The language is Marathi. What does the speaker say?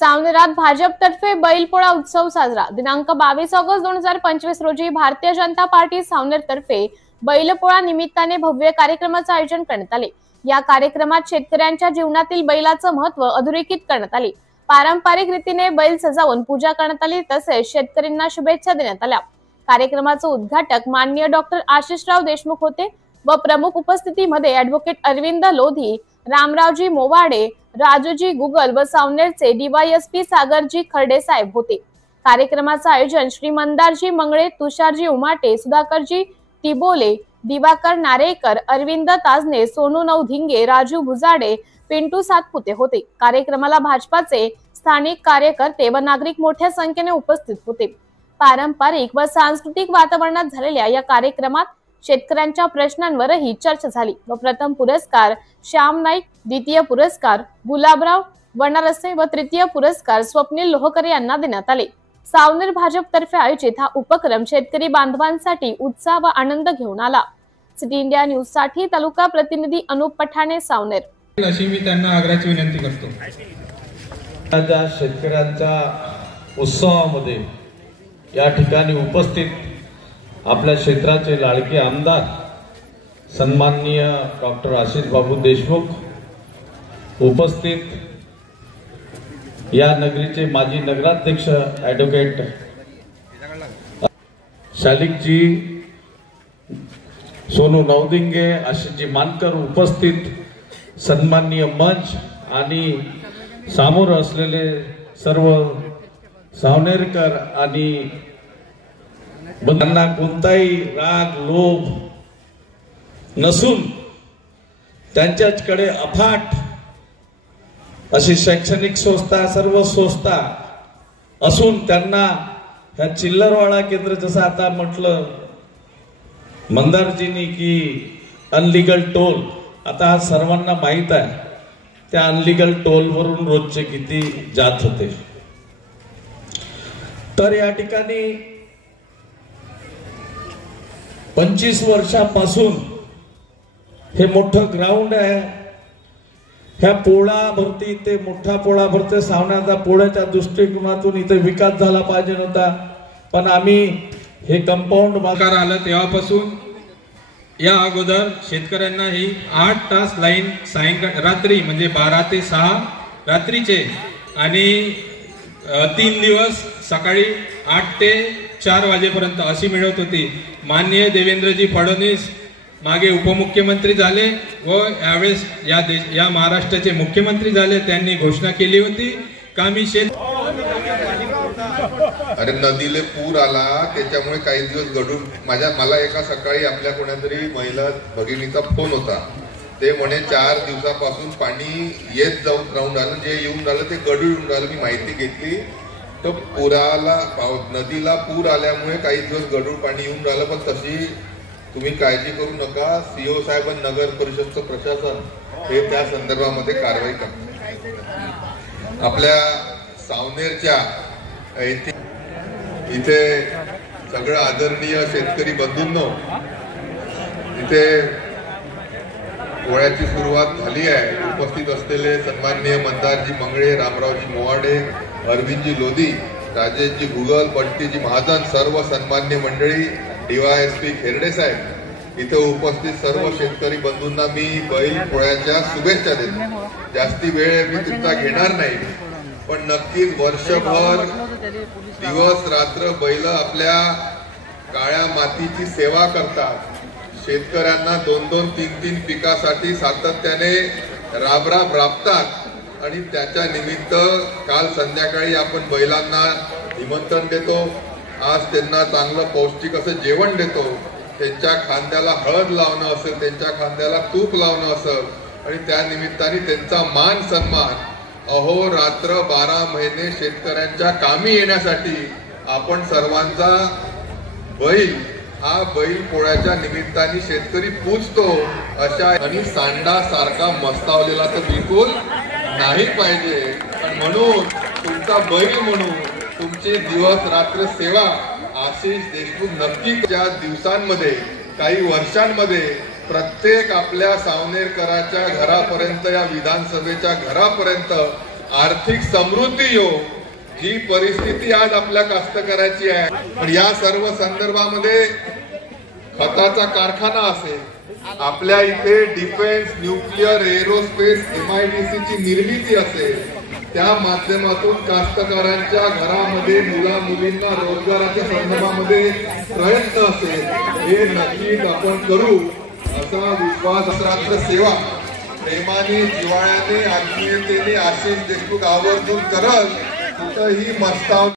सावनेरात भाजपतर्फे बैलपोळा उत्सव साजरा। दिनांक 22 ऑगस्ट 2025 रोजी भारतीय जनता पार्टी सावनेर तर्फे बैलपोळा निमित्ताने भव्य कार्यक्रमाचे आयोजन करण्यात आले। या कार्यक्रमात शेतकऱ्यांच्या जीवनातील बैलाचे महत्त्व अधोरेखित करण्यात आले। पारंपरिक रीतीने बैल सजावून पूजा करण्यात आली, तसेच शेतकऱ्यांना शुभेच्छा देण्यात आल्या। कार्यक्रमाचे उद्घाटक माननीय डॉक्टर आशिषराव देशमुख होते व प्रमुख उपस्थितीमध्ये ॲडव्होकेट अरविंद लोधी, रामरावजी मोवाडे, राजूजी गुगल व सावनेरचे डीवायएसपी सागरजी खर्डे साहेब होते। कार्यक्रमाचे आयोजन श्री मंदारजी मंगळे, तुषारजी उमाटे, सुधाकरजी टिबोले, दिवाकर नारेकर, अरविंद ताजने, सोनू नवधिंगे, राजू भुजाडे, पिंटू सातपुते होते। कार्यक्रमाला भाजपाचे स्थानिक कार्यकर्ते व नागरिक मोठ्या संख्येने उपस्थित होते। पारंपरिक व सांस्कृतिक वातावरणात झालेल्या या कार्यक्रमात शेतकऱ्यांच्या प्रश्नांवरही चर्चा झाली व प्रथम पुरस्कार श्याम नाईक, द्वितीय पुरस्कार गुलाबराव वनारसे व तृतीय पुरस्कार स्वप्नील लोहकर यांना देण्यात आले। सावनेर भाजपतर्फे आयोजित हा उपक्रम शेतकरी बांधवांसाठी उत्साह व आनंद घेऊन आला। सिटी इंडिया न्यूज साठी तालुका प्रतिनिधी अनुप पठाणे, सावनेर। अशी मी त्यांना आग्रहाची विनंती करतो। त्या शेतकऱ्यांच्या उत्सवामध्ये या ठिकाणी उपस्थित आपल्या क्षेत्राचे लाडके आमदार सन्माननीय डॉक्टर आशिष बाबू देशमुख, उपस्थित या नगरीचे माजी नगराध्यक्ष ॲडव्होकेट शालिकजी, सोनू नवधिंगे, आशिषजी मानकर, उपस्थित सन्माननीय मंच आणि समोर असलेले सर्व सावनेरकर आणि त्यांना कोणताही राग लोभ नसून त्यांच्याकडे अफाट अशी शैक्षणिक संस्था, सर्व संस्था असून त्यांना ह्या चिल्लरवाडा केंद्र, जसं आता म्हटलं मंदारजींनी की अनलिगल टोल, आता सर्वांना माहित आहे त्या अनलिगल टोल वरून रोजचे किती जात होते। तर या ठिकाणी 25 वर्षापासून हे मोठं ग्राउंड आहे। ह्या पोळा भरती ते मोठा पोळा भरते सावण्याचा, पोळ्याच्या दृष्टिकोनातून इथे विकास झाला पाहिजे होता, पण आम्ही हे कंपाऊंड बाजार आलं तेव्हापासून या अगोदर शेतकऱ्यांना ही 8 तास लाईन सायंकाळ रात्री म्हणजे 12 ते 6 रात्रीचे आणि 3 दिवस सकाळी 8 ते 4 वाजेपर्यंत अशी मिळत होती। माननीय देवेंद्रजी फडणवीस मागे उपमुख्यमंत्री झाले व यावेळेस या महाराष्ट्राचे मुख्यमंत्री झाले, त्यांनी घोषणा केली होती का मी अरे नदीले पूर आला, त्याच्यामुळे काही दिवस गडून मला एका सकाळी आपल्या कोणातरी महिला भगिनीचा फोन होता। ते म्हणे 4 दिवसापासून पाणी येत जाऊन राहून राहिलं, जे येऊन राहिलं ते गडून येऊन राहिलं। मी माहिती घेतली तर नदीला पूर आल्यामुळे काही दिवस गडूळ पाणी येऊन राहिलं, पण तशी तुम्ही काळजी करू नका। सीओ साहेब आणि नगर परिषदचं प्रशासन हे त्या संदर्भामध्ये कारवाई करतात। आपल्या सावनेरच्या इथे सगळं आदरणीय शेतकरी बंधूंनो, इथे पोळ्याची सुरुवात झाली आहे। उपस्थित असलेले सन्माननीय मंदारजी मंगळे, रामरावजी मोवाडे, अरविंदजी लोधी, राजेशजी गुगल, बंटीजी महाजन, सर्व सन्मान्य मंडळी, डीवायएसपी खर्डे साहेब, इथे उपस्थित सर्व शेतकरी बंधूंना मी बैल पोळ्याच्या शुभेच्छा देतो। जास्ती वेळ मी तुमचा घेणार नाही, पण नक्कीच वर्षभर दिवस रात्र बैल आपल्या काळ्या मातीची सेवा करतात। शेतकऱ्यांना 2-2, 3-3 पिकासाठी सातत्याने राबतात आणि त्याच्या निमित्त काल संध्याकाळी आपण बैलांना निमंत्रण देतो। आज त्यांना चांगलं पौष्टिक असं जेवण देतो। त्यांच्या खांद्याला हळद लावणं असेल, त्यांच्या खांद्याला तूप लावणं असेल आणि त्या निमित्ताने त्यांचा मान सन्मान अहोरात्र 12 महिने शेतकऱ्यांच्या कामी येण्यासाठी आपण सर्वांचा बैल हा बैल पोळ्याच्या निमित्ताने शेतकरी पूजतो। अशा आणि सांडा सारखा मस्तावलेला तर बिलकुल नाही पाहिजे, पण म्हणून तुमचा बैल म्हणून तुमची दिवस रात्र सेवा आशिष देशमुख नक्की त्या दिवसांमध्ये, काही वर्षांमध्ये प्रत्येक आपल्या सावनेरकराच्या घरापर्यंत, या विधानसभेच्या घरापर्यंत आर्थिक समृद्धी येऊ, जी परिस्थिती आज आपल्या कास्तकाराची आहे. पण या सर्व संदर्भामध्ये खताचा कारखाना असेल, आपल्या इथे डिफेन्स, न्यूक्लिअर, एरोस्पेस, MIDC ची निर्मिती असेल, त्या माध्यमातून कास्तकारांच्या घरामध्ये मुला मुलींना रोजगाराच्या संदर्भामध्ये प्रयत्न असेल, हे नक्कीच आपण करू असा विश्वास. रात्र सेवा प्रेमाने, जिव्हाळ्याने, आत्मीयतेने आशिष देशमुख आवर्जून करल. कुठंही मस्ताव